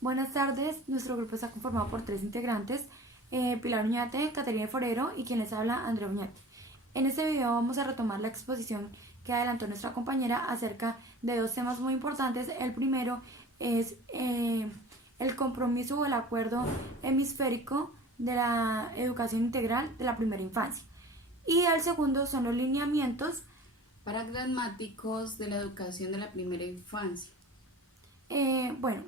Buenas tardes, nuestro grupo está conformado por tres integrantes, Pilar Uñate, Caterina Forero y quien les habla, Andrea Uñate. En este video vamos a retomar la exposición que adelantó nuestra compañera acerca de dos temas muy importantes. El primero es el compromiso o el acuerdo hemisférico de la educación integral de la primera infancia. Y el segundo son los lineamientos paradigmáticos de la educación de la primera infancia.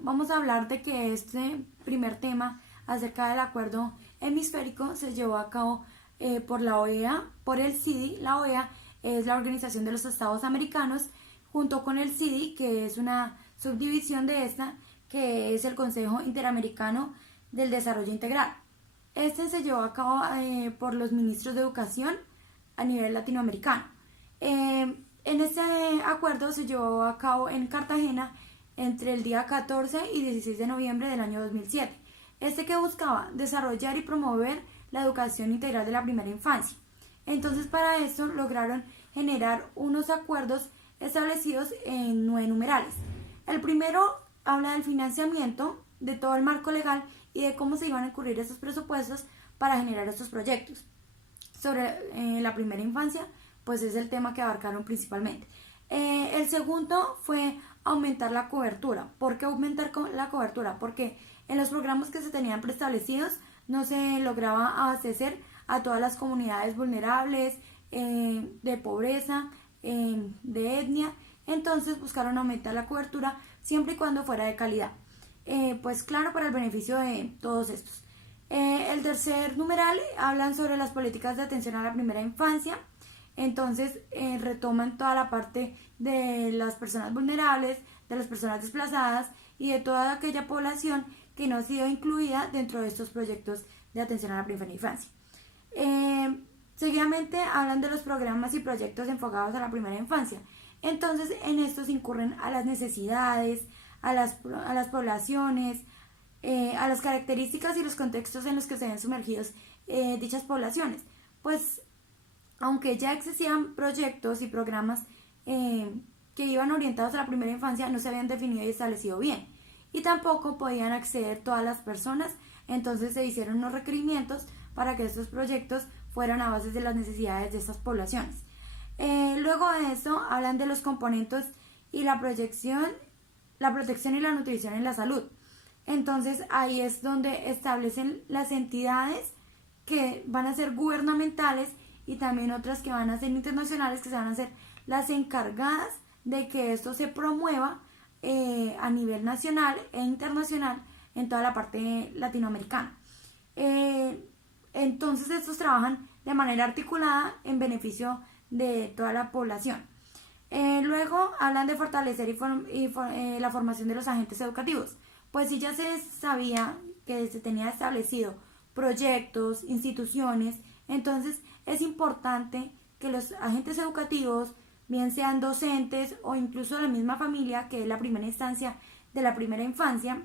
Vamos a hablar de que este primer tema acerca del acuerdo hemisférico se llevó a cabo por la OEA, por el CIDI. La OEA es la Organización de los Estados Americanos, junto con el CIDI, que es una subdivisión de esta, que es el Consejo Interamericano del Desarrollo Integral. Este se llevó a cabo por los ministros de educación a nivel latinoamericano. En este acuerdo se llevó a cabo en Cartagena entre el día 14 y 16 de noviembre del año 2007. Este que buscaba desarrollar y promover la educación integral de la primera infancia. Entonces, para esto lograron generar unos acuerdos establecidos en 9 numerales. El primero habla del financiamiento, de todo el marco legal y de cómo se iban a incurrir esos presupuestos para generar estos proyectos. Sobre la primera infancia, pues es el tema que abarcaron principalmente. El segundo fue aumentar la cobertura. ¿Por qué aumentar la cobertura? Porque en los programas que se tenían preestablecidos no se lograba abastecer a todas las comunidades vulnerables, de pobreza, de etnia. Entonces buscaron aumentar la cobertura siempre y cuando fuera de calidad. Pues claro, para el beneficio de todos estos. El tercer numeral hablan sobre las políticas de atención a la primera infancia. Entonces retoman toda la parte de las personas vulnerables, de las personas desplazadas y de toda aquella población que no ha sido incluida dentro de estos proyectos de atención a la primera infancia. Seguidamente hablan de los programas y proyectos enfocados a la primera infancia. Entonces en estos incurren a las necesidades, a las poblaciones, a las características y los contextos en los que se ven sumergidos dichas poblaciones. Pues aunque ya existían proyectos y programas que iban orientados a la primera infancia, no se habían definido y establecido bien. Y tampoco podían acceder todas las personas, entonces se hicieron unos requerimientos para que estos proyectos fueran a base de las necesidades de estas poblaciones. Luego de esto hablan de los componentes y la protección y la nutrición en la salud. Entonces ahí es donde establecen las entidades que van a ser gubernamentales y también otras que van a ser internacionales, que se van a ser las encargadas de que esto se promueva a nivel nacional e internacional en toda la parte latinoamericana. Entonces estos trabajan de manera articulada en beneficio de toda la población. Luego hablan de fortalecer la formación de los agentes educativos. Pues si ya se sabía que se tenía establecido proyectos, instituciones, entonces es importante que los agentes educativos, bien sean docentes o incluso la misma familia, que es la primera instancia de la primera infancia,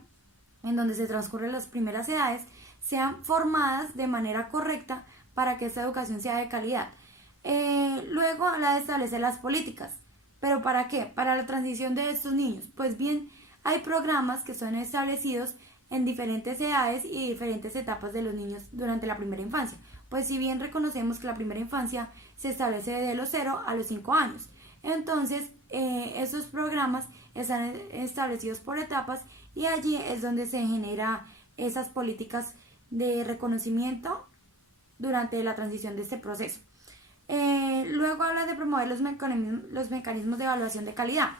en donde se transcurren las primeras edades, sean formadas de manera correcta para que esta educación sea de calidad. Luego habla de establecer las políticas. ¿Pero para qué? Para la transición de estos niños. Pues bien, hay programas que son establecidos en diferentes edades y diferentes etapas de los niños durante la primera infancia. Pues si bien reconocemos que la primera infancia se establece de los 0 a los 5 años. Entonces, estos programas están establecidos por etapas y allí es donde se genera esas políticas de reconocimiento durante la transición de este proceso. Luego habla de promover los mecanismos de evaluación de calidad.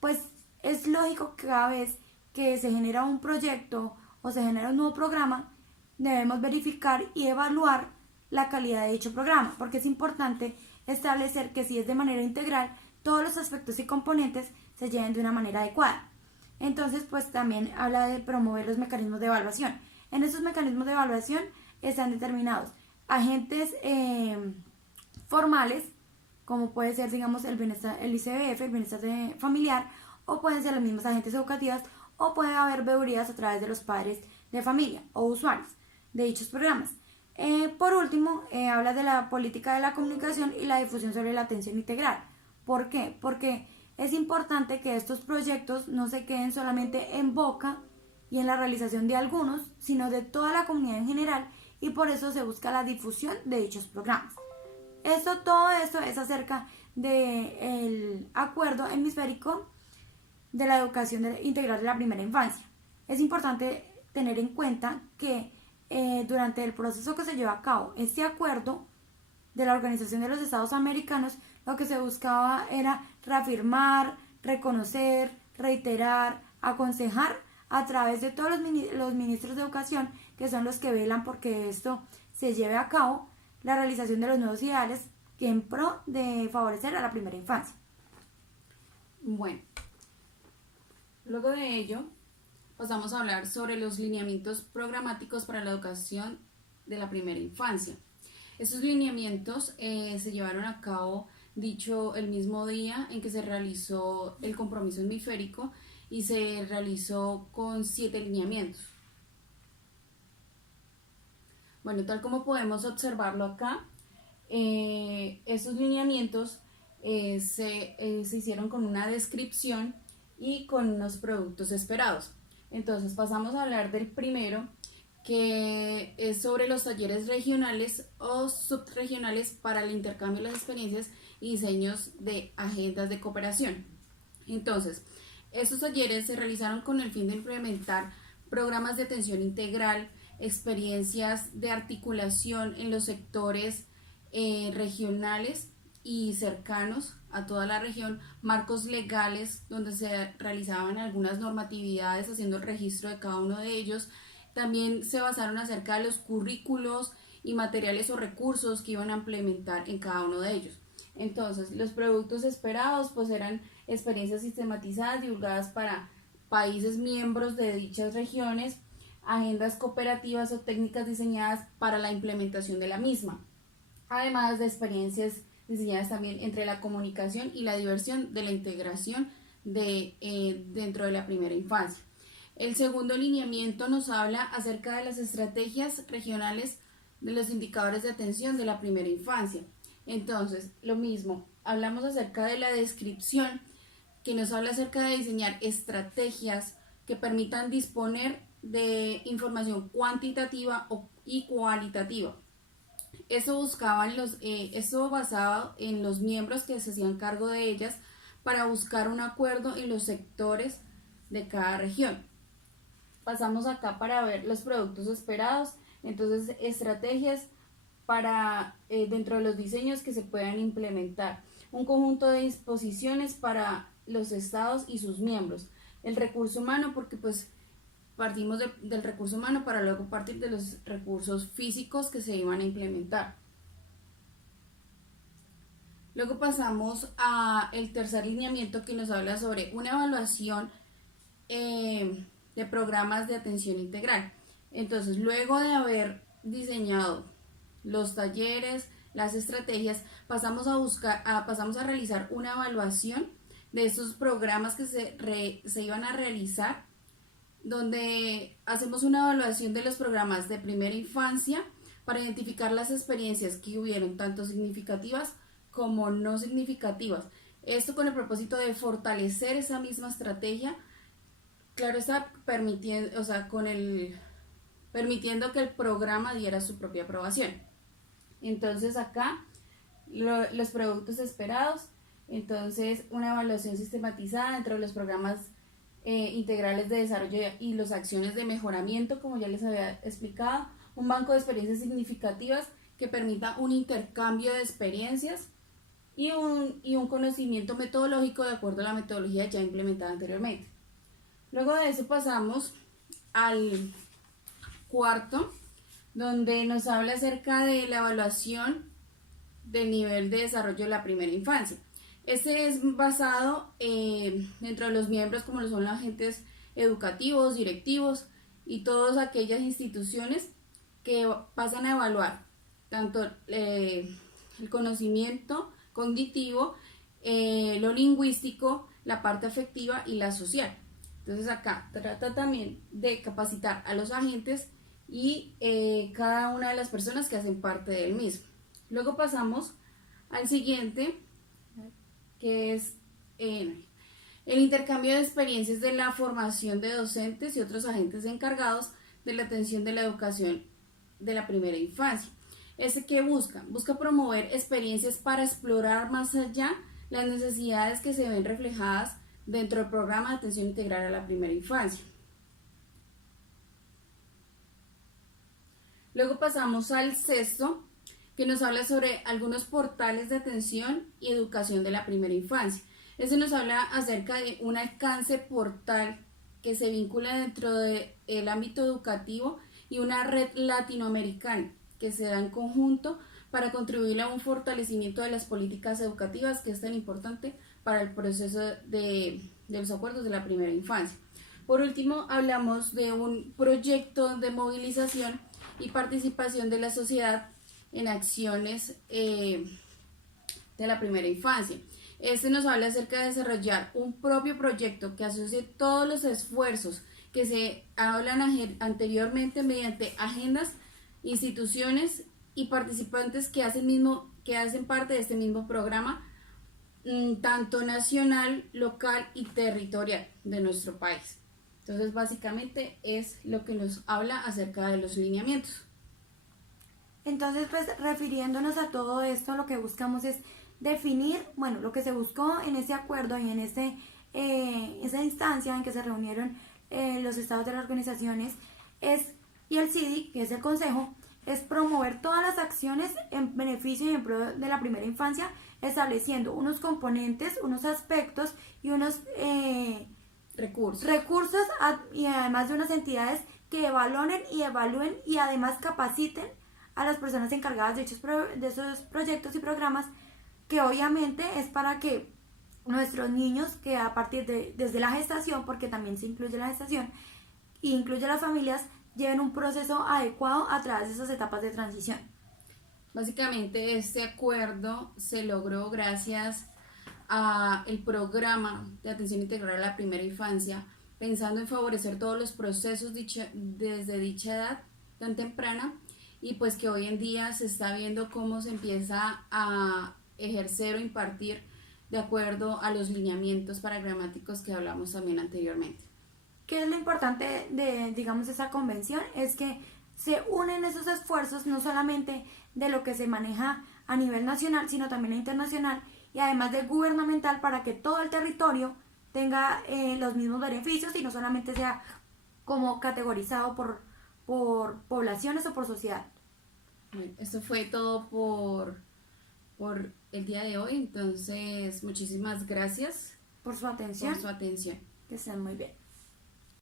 Pues es lógico que cada vez que se genera un proyecto o se genera un nuevo programa, debemos verificar y evaluar la calidad de dicho programa, porque es importante establecer que si es de manera integral, todos los aspectos y componentes se lleven de una manera adecuada. Entonces, pues también habla de promover los mecanismos de evaluación. En estos mecanismos de evaluación están determinados agentes formales, como puede ser, digamos, el ICBF, el bienestar familiar, o pueden ser las mismas agentes educativas, o puede haber veedurías a través de los padres de familia o usuarios de dichos programas. Por último, habla de la política de la comunicación y la difusión sobre la atención integral. ¿Por qué? Porque es importante que estos proyectos no se queden solamente en boca y en la realización de algunos, sino de toda la comunidad en general, y por eso se busca la difusión de dichos programas. Todo esto es acerca del acuerdo hemisférico de la educación integral de la primera infancia. Es importante tener en cuenta que durante el proceso que se lleva a cabo este acuerdo de la Organización de los Estados Americanos, lo que se buscaba era reafirmar, reconocer, reiterar, aconsejar a través de todos los ministros de educación, que son los que velan porque esto se lleve a cabo, la realización de los nuevos ideales que en pro de favorecer a la primera infancia. Bueno, luego de ello pasamos a hablar sobre los lineamientos programáticos para la educación de la primera infancia. Estos lineamientos se llevaron a cabo, dicho el mismo día en que se realizó el compromiso hemisférico, y se realizó con 7 lineamientos. Bueno, tal como podemos observarlo acá, estos lineamientos se hicieron con una descripción y con unos productos esperados. Entonces pasamos a hablar del primero, que es sobre los talleres regionales o subregionales para el intercambio de las experiencias y diseños de agendas de cooperación. Entonces, estos talleres se realizaron con el fin de implementar programas de atención integral, experiencias de articulación en los sectores regionales y cercanos a toda la región, marcos legales donde se realizaban algunas normatividades haciendo el registro de cada uno de ellos. También se basaron acerca de los currículos y materiales o recursos que iban a implementar en cada uno de ellos. Entonces, los productos esperados pues eran experiencias sistematizadas divulgadas para países miembros de dichas regiones, agendas cooperativas o técnicas diseñadas para la implementación de la misma, además de experiencias diseñadas también entre la comunicación y la diversión de la integración dentro de la primera infancia. El segundo lineamiento nos habla acerca de las estrategias regionales de los indicadores de atención de la primera infancia. Entonces, lo mismo, hablamos acerca de la descripción, que nos habla acerca de diseñar estrategias que permitan disponer de información cuantitativa y cualitativa. Esto basado en los miembros que se hacían cargo de ellas para buscar un acuerdo en los sectores de cada región. Pasamos acá para ver los productos esperados. Entonces, estrategias para dentro de los diseños que se puedan implementar, un conjunto de disposiciones para los estados y sus miembros, el recurso humano, porque pues partimos del recurso humano para luego partir de los recursos físicos que se iban a implementar. Luego pasamos a el tercer lineamiento, que nos habla sobre una evaluación de programas de atención integral. Entonces, luego de haber diseñado los talleres, las estrategias, pasamos a realizar una evaluación de estos programas que se iban a realizar, donde hacemos una evaluación de los programas de primera infancia para identificar las experiencias que hubieron, tanto significativas como no significativas. Esto con el propósito de fortalecer esa misma estrategia, claro está, permitiendo que el programa diera su propia aprobación. Entonces acá los productos esperados, entonces una evaluación sistematizada dentro de los programas integrales de desarrollo y las acciones de mejoramiento, como ya les había explicado, un banco de experiencias significativas que permita un intercambio de experiencias y un conocimiento metodológico de acuerdo a la metodología ya implementada anteriormente. Luego de eso pasamos al cuarto, donde nos habla acerca de la evaluación del nivel de desarrollo de la primera infancia. Este es basado dentro de los miembros, como lo son los agentes educativos, directivos y todas aquellas instituciones que pasan a evaluar tanto el conocimiento cognitivo, lo lingüístico, la parte afectiva y la social. Entonces acá trata también de capacitar a los agentes y cada una de las personas que hacen parte del mismo. Luego pasamos al siguiente, que es El intercambio de experiencias de la formación de docentes y otros agentes encargados de la atención de la educación de la primera infancia. ¿Qué busca? Busca promover experiencias para explorar más allá las necesidades que se ven reflejadas dentro del programa de atención integral a la primera infancia. Luego pasamos al sexto, que nos habla sobre algunos portales de atención y educación de la primera infancia. Nos habla acerca de un alcance portal que se vincula dentro del ámbito educativo y una red latinoamericana que se da en conjunto para contribuir a un fortalecimiento de las políticas educativas que es tan importante para el proceso de los acuerdos de la primera infancia. Por último, hablamos de un proyecto de movilización y participación de la sociedad en acciones de la primera infancia. Nos habla acerca de desarrollar un propio proyecto que asocie todos los esfuerzos que se hablan anteriormente mediante agendas, instituciones y participantes que hacen parte de este mismo programa, tanto nacional, local y territorial de nuestro país. Entonces, básicamente es lo que nos habla acerca de los lineamientos. Entonces, pues refiriéndonos a todo esto, lo que buscamos es definir, bueno, lo que se buscó en ese acuerdo y en esa instancia en que se reunieron los estados de las organizaciones y el CIDI, que es el consejo, es promover todas las acciones en beneficio y en pro de la primera infancia, estableciendo unos componentes, unos aspectos y unos recursos y además de unas entidades que evalúen y además capaciten a las personas encargadas de esos proyectos y programas, que obviamente es para que nuestros niños, que a partir desde la gestación, porque también se incluye la gestación e incluye las familias, lleven un proceso adecuado a través de esas etapas de transición. Básicamente este acuerdo se logró gracias al programa de atención integral a la primera infancia, pensando en favorecer todos los procesos desde dicha edad tan temprana, y pues que hoy en día se está viendo cómo se empieza a ejercer o impartir de acuerdo a los lineamientos paragramáticos que hablamos también anteriormente. ¿Qué es lo importante de, digamos, esa convención? Es que se unen esos esfuerzos no solamente de lo que se maneja a nivel nacional, sino también a internacional y además de gubernamental, para que todo el territorio tenga los mismos beneficios y no solamente sea como categorizado por poblaciones o por sociedad. Bueno, esto fue todo por el día de hoy, entonces muchísimas gracias por su atención. por su atención. Que estén muy bien.